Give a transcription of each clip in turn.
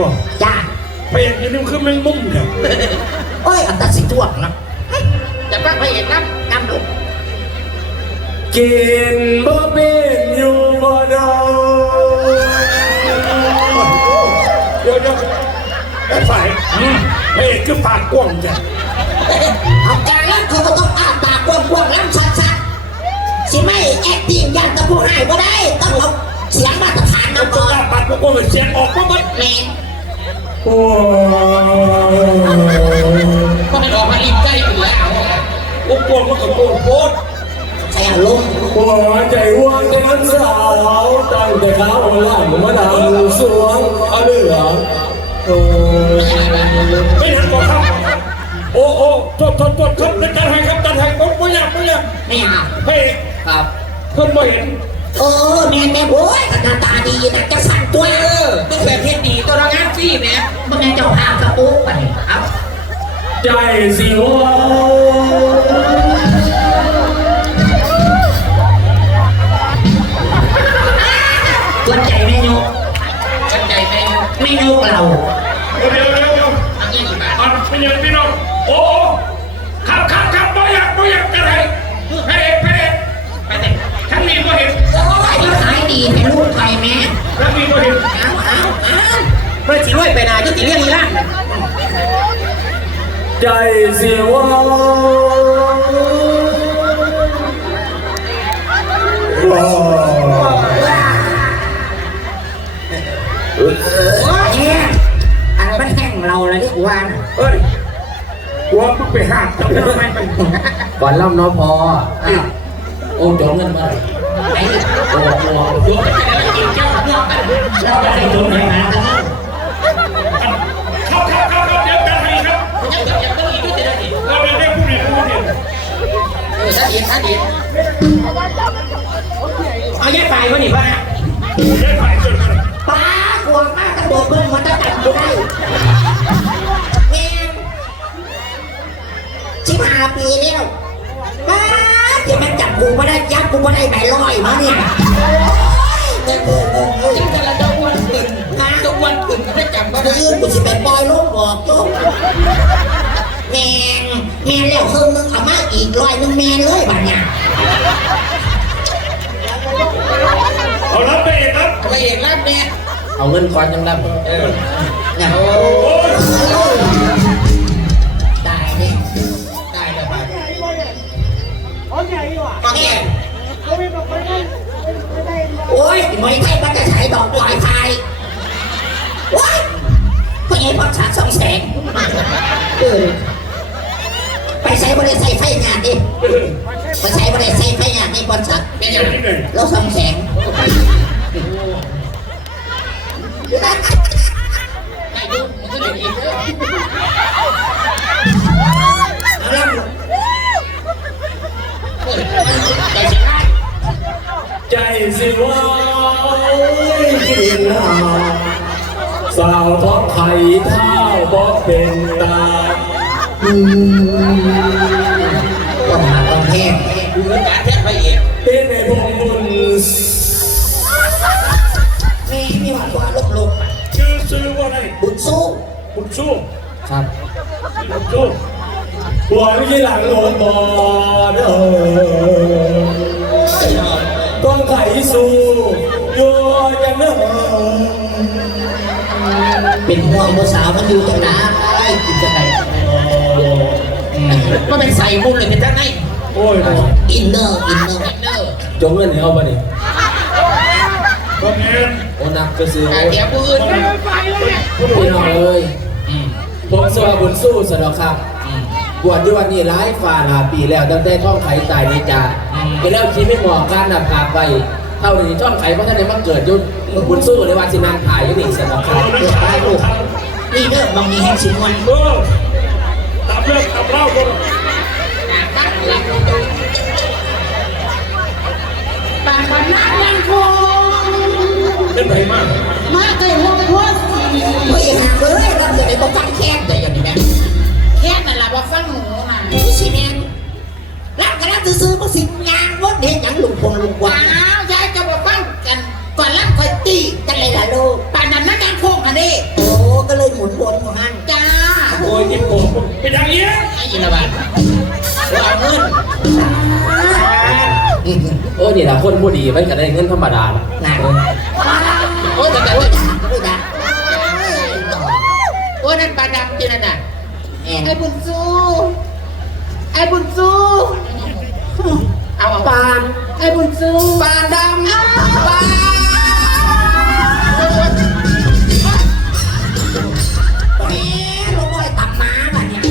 บอกจ้าพระเอกอยังนึงคือแมงมุมเนี่ยโอ้ยอันตัดสิท่วงนะจะฟังพระเอกน้ำน้ำลูกกินบ่เป็นอยู่บ่ได้เดี๋ยวเดี๋ยวไอ้ฝ่ายอืมพระเอกคือปากกว้างจ้ะเอาแกแล้วเขาก็ต้องอ้าปากกว้างๆน้ำชัดๆสิไม่แอคติ้งอย่างตะผู้ให้ก็ได้ต้องเอาเสียงมาตรฐานเอามาตัก่วอนหน้าปากกว้างๆเสียงออกมาหมดแม่ โอ้ยก็ไม่ออกมาอีกใกล้อยู่แล้วโอ้โหมันก็โกงโคตรใส่อารมณ์หัวใจว่างแต่นั้นสาวตั้งแต่เขาหลังมาดำสวงเอาเหลืองโอ้ยไม่ทันก่อนครับโอ้โอ้โทษโทษโทษครับจัดให้ครับจัดให้ผมไม่อยากไม่อยากแม่อะพระเอกครับเพิ่นบ่เห็น เออแม่แม่โอ้ยหน้าตาดีนะจะสั่นตัวเออต้องแบบเทศดีตัวเรางานฟรีแหมมันแม่เจ้าภาพกระปุ๊บไปเอาใจสิว่าตัวใจแม่ยกกันใจแม่งแม่ยกเรา เพื่อจีรวยไปนาก็จีเรียกอีล่างใจสิว่าว้าวโอ้ยเนี่ยอันมันแห้งเราเลยที่กูว่าน่ะเอ้ยกลัวมึงไปห้ามจับทำไมมันก่อนล่ำเน้อพออ้าวโอ้จงเงินมาไหนโอ้โห บห้าปีแล้วป้าที่มันจับกูม่ได้ยัดกูม่ได้ใบลอยมาเนี่ยเงินเงินเงินเงินจิ้มแต่ละเจ้าวันขึ้นเจ้าวันขึ้นไม่จำก็คืได้อกูสิเป็นปล่อยลูกบอกลูกแมงแมงแล้วครึ่งนึงเอามาอีกร้อยนึงแมงเลยบัดเนี่ยเอารับไปเอกครับไปเอกรับเนี่ยเอาเงินก่อนยังรับเออเนี่ย เออไปใช้บริษัทไฟงานดิไปใช้บริษัทไฟงานในบริษัทเป็นยังไงที่หนึ่งเราสองแสงได้ดูมันก็เด็กอีกเด้อเอาล่ะใจสิได้ใจสิว่ากินหาสาวท้องไข่เท้าบอกเป็นตาอืม ต้องหาต้องแห้งดูการแท้ไปเอกเป็นในพงบุญแม่มีหวานว่าลบลบชื่อซื้อว่าไรบุญสู้บุญสู้ครับบุญสู้หัวยี่หลังโหลดบอเด้อต้องไข่สู้โยจังเด้อเป็นห่วงผู้สาวมันอยู่ตรงนั้นไอ้กินจะไปก็เป็นใส่บุญเลยเป็นท่านไหนโอ้ยอินเนอร์อินเนอร์เนอร์จงเงินเหนียวมาดิคนเอ็นโอ้นักก็ซื้อแต่เดี๋ยวผู้อื่นพี่น้องเอ้ยผมสวัสบุญสู้สนอครับบวชด้วยวันนี้ร้ายฝ่าหลายปีแล้วตั้งแต่ท่องไข่ตายในจ่าก็เริ่มคิดไม่เหมาะการนำพาไปเท่านี้ท่องไข่เพราะท่านในมาเกิดอยุ่บุญสู้ในวันสินานถ่ายอยุ่นี่สนอครับเกิดอะไรลูกนี่เด้อบางทีแห่งสินวันเออตามเรื่องตามเล่าคนตั้งหลัก ปากมันน้ำยังคงเป็นไงมากมาไก่หัวหัวสีเฮ้ยหาเลยเราเกิดในบ้านแคบแต่อย่างนี้แม่แค่นั่นแหละว่าฟังหนูน่ะนี่สิแม่รับกันรับซื้อมาสิงานวัดเห็นอย่างลุงพงลุงว้าวังวยายจะมาฟังกันก่อนรับคอยตีกันเลยล่ะลูก ไปคนผู้ดีมันก็ได้เงินธรรมดาล่ะนั่นโอ้ยแต่แต่โอ้ว่ายโอ้ยนะโอ้ยนั่นปลาดำจีนั่นน่ะแอนไอ้บุญสู้ไอ้บุญสู้เอาเอาปานไอ้บุญสู้ปลาดำปลาแม่ลูกบอยตับม้าว่ะเนี่ย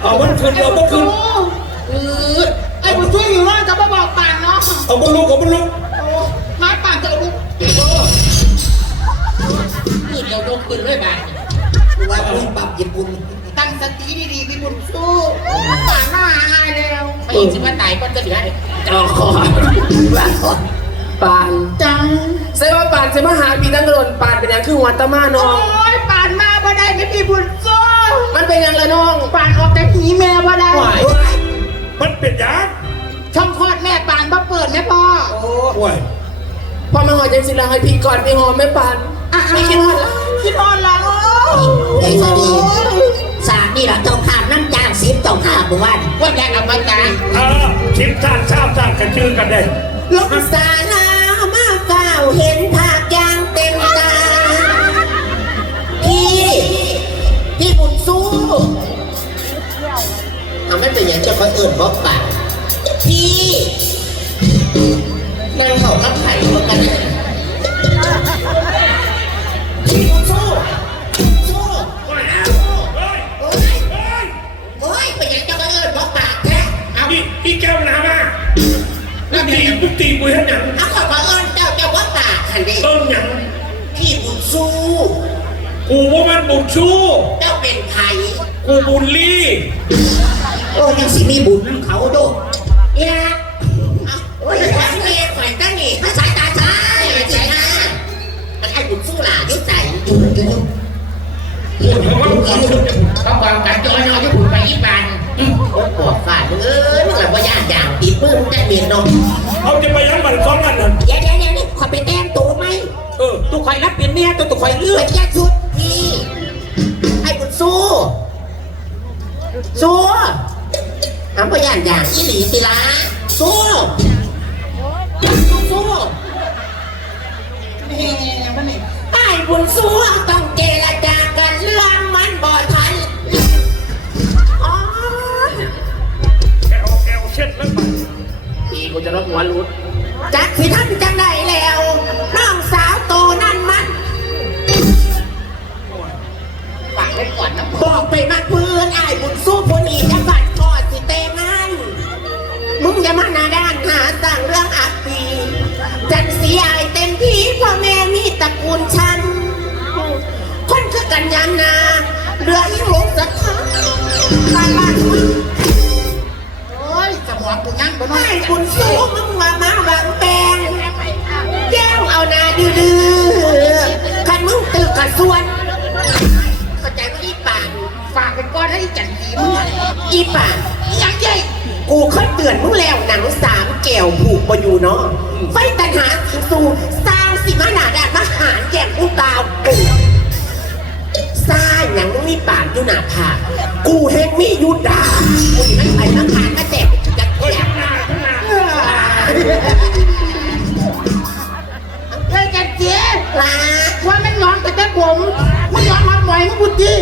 เอามันคืนเอามันคืนอืดไอ้บุญสู้อยู่นั่นจะมาบอกปาน เนาะเอามันลุกเอามันลุกไม้ปานจะเอาลูกอืดเดี๋ยวลงขึ้นเลยบ้านกูว่ามึงปรับญี่ปุ่นตั้งสติดีๆพี่บุญสู้ปานหน้าอายแล้วไปอีกสิบวันตายก็จะเหลือจอคอว่าก่อนปานจังใช่ว่าปานจะมาหาพี่ตั้งโดนปานเป็นหยังคือหัวตะมาโอ้น้องยปานมาบ่ได้ไม่พี่บุญสู้มันเป็นหยังละน้องปานออกจากหีแม่บ่ได้ไหวโอ้ยมันเป็นยาง โอ้ยพอมาหอจังสิลาให้พี่ก่อนพี่หอมแม่ปานอะไม่คิดว่าคิดอ่อนละโอ้ไอ้สวัสดีสามนี่เราต้องข้ามน้ำจางสิบต้องข้ามบุวันว่าแกเอามาตาอ่าชิมชาติชาติชาติกันชื่อกันได้ลงสาลามาเฝ้าเห็นภาพยางเต็มตาพี่พี่บุญสู้เอาไม่เป็นอย่างเจ้าเขาเอื่นบอกปากพี่ นั่งเขากับไข่เหมือนกันนะพี่บุญสู้สู้โอ้ยเฮ้ยโอ้ยเฮ้ยโอ้ยเป็นอย่างเจ้าเขาเอื่นบอกปากแท้เอาอีอีแก้วน้ำมาแล้วตีกูตีกูเห็นหยังเอาขาเขาเอื่นเจ้าเจ้าว่าปากคันนี้ต้นหยังพี่บุญสู้ กูว่ามันบุญชูเจ้าเป็นใครกูบุญลี่โอ้ยังสิมีบุญของเขาดูเนี่ยโหล่าที่ใส่ดูดูดูพูดถึงว่ากูบุญชูเขาบอกการจอยนอนที่ผุนไปยี่ปันโอ้ปวดฝ่ามึงเอ้ยมึงแบบว่าย่านอย่างตีมือมึงได้เมียนนเอาจะไปยังมันซ้อนกันนั่นเดี๋ยวเดี๋ยวเดี๋ยวนี่ขอไปแต้มตัวไหมเออตุกคอยรับเป็นเมียตัวตุกคอยเลือเป็กนแค่ชุดพี่ไอ้บุญสู้สู้ทำพยานอย่างอีหลีสิละสู้สู้ บุญสู้ต้องเจรจากันเรื่องมันบ่ทันอ๋อแกวแกวเช็ดแล้วไปพี่กูจะรับหัวรุด กระสวนเข้าใจว่าอีป่าฝากเป็นก้อนให้จันทีมึงอีป่ายังใหญ่กูเคยเตือนมึงแล้วหนังสามแก้วผูกมาอยู่เนาะไฟตันหาสิงสูสร้างสิมาหนาดานมาหารแย่งกูตาวกูสร้างหนังมึงมีป่าอยู่หนาผากกูเห็นมีอยู่ดากูไม่ไปมาขานมาแจกจักแจกเฮ้ยจันทีลา ว่ามันย้อนแต่แต่ผมมันย้อนมาหน่อยมึงบุตรี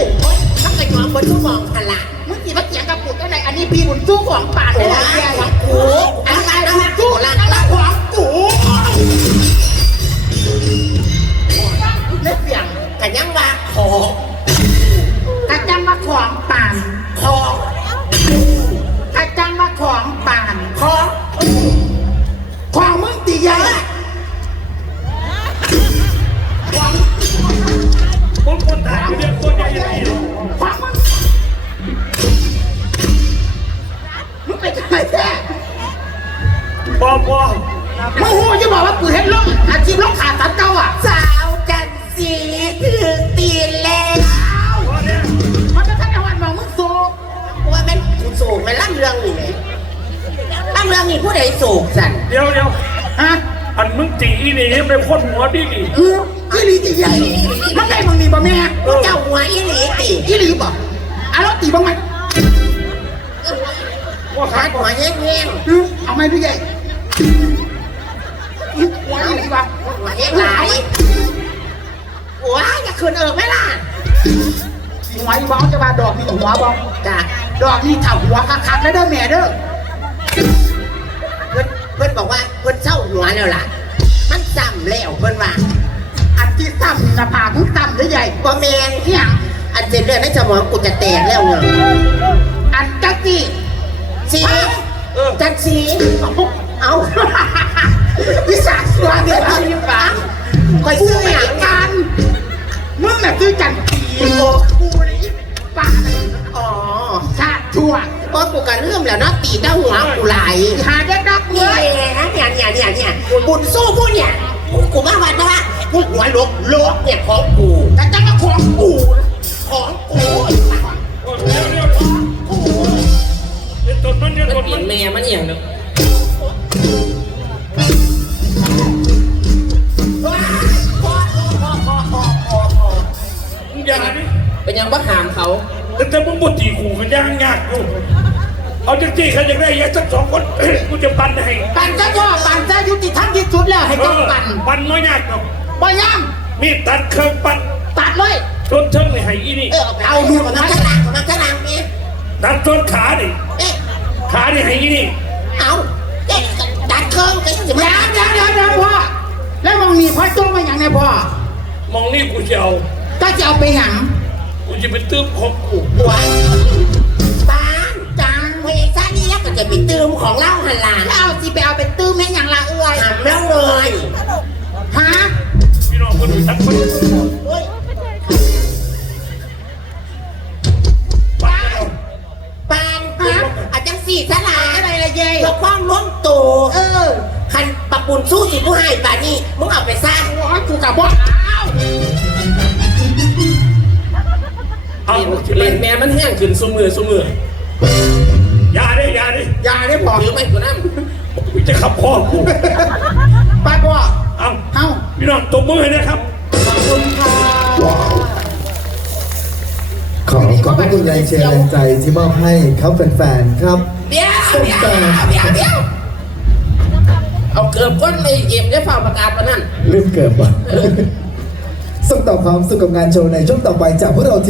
นี่ผู้ใดสูงสั่นเดี๋ยวเดี๋ยวฮะอันมึงตีอีนี่เป็นคนหัวดีดีเอออีหลีตีใหญ่มันได้มึงนี่บ่แม่ผู้เจ้าหัวอีหลีตีอีหลีบ่เอาแล้วตีบ้างไหมว่าขาขาดหัวแห้งเออเอาไหมพี่ใหญ่ว้าวดีกว่าหัวเอ็กหลายว้ายอย่าคืนเอิกไหมล่ะหัวอีบ้องจะมาดอกนี่หัวบ้องจ้ะดอกนี่เถ่าหัวคักๆแล้วเด้อแม่เด้อ เพื่อนเพื่อนบอกว่าเพื่อนเศร้าหัวแล้วล่ะ มันจำแล้วเพื่อนว่า อันที่ต่ำหน้าผากมึงต่ำได้ใหญ่บ่แมนเนี่ยอันเส้นเลือดในสมองกูจะแตกแล้วเนอะอันจักจีสีเออจันสีเอาวิสาสวาเดียวกันยังปะคอยกูซื้อไม่หนัได้งกันมึงน่ะซื้อจันทีโอ้กูเลยปะอ๋อชาติชั่วเพราะกูกันเริ่มแล้วเนาะตีเต้าหัวกูไหลหาได้ ดักเลเนี่ยยเนี่ยเนี่ยเนี่ยเนี่ยบุญสู้พูดเนี่ยกูมาวันนะว่ากูหัวลกลกเนี่ยของกูแต่จังก็ของกูนะของกูโอ้เดี๋ยวเดี๋ยวเดี๋ยวตดมันเดี๋ยวมันตดเปลี่มัยนนแม่มันเอียงเนาะมึงอย่าดิเป็นยังบ้าหามเขาแต่ถ้ามึงบุตีขู่กันยากยากอยู่ เอาจังจี้ใครอยากได้ยาสักสองคน กูจะปันให้ปั่นซะย่อปั่นซะยุติธรรมที่สุดแล้วให้เอเจ้าอปั่นปันไม่ยากหรอกบ่ย่มีดตัดเครื่องปันำตัดเลยจนเทิงเลยให้อีนี่ เออเอาดูของมันข้างหลังของมันข้างหลังเนี่ยตัดจนขาดิเอ๊ะขาดิให้อีนี่ เอาเอ๊ะดันเครื่องก็จะเดี๋มายวเดี๋ยวเดี๋ยวเดี๋ยวพ่อแล้วมองนี่พ่อโจ้มาอย่างไรพ่อมองนี่กูจะเอาก็จะเอาไปหยังกูจะไปตื้มของกูหัวป้ จะไปเติมของเล่าหันหลังแล้วเอาสิไปเอาไปตื้มให้หยังละเอ้ยทำแล้วเลยฮะพี่น้องคนดูทักคนเฮ้ยปันเอาปานฮะอาจจะสี่สลาอะไรละเย้ยยกความล้มโตเออคันปักบุญสู้สิผู้ให้ป่านนี้มึงเอาไปสร้างโอ้ยกูกับบ่อ้าวเอาเล่นแม่มันแห้งขึ้นซุมือซุมือ ได้พ่อหรือไม่กูนั่งกูจะขับพ่อกูไปพ่อเอาเอ้าพี่น้องตบมือให้นะครับ ขอบคุณค่ะขอขอบพระคุณแรงเชียร์แรงใจที่มอบให้ครับแฟนๆครับเดี๋ยวเดี๋ยวเดี๋ยวเดี๋ยวเอาเกือบก้นเลยเกมได้ฝ่าประกาศมานั่นลืมเกิดว่ะส่งต่อความสุขกับงานโชว์ในช่วงต่อไปจากพวกเราที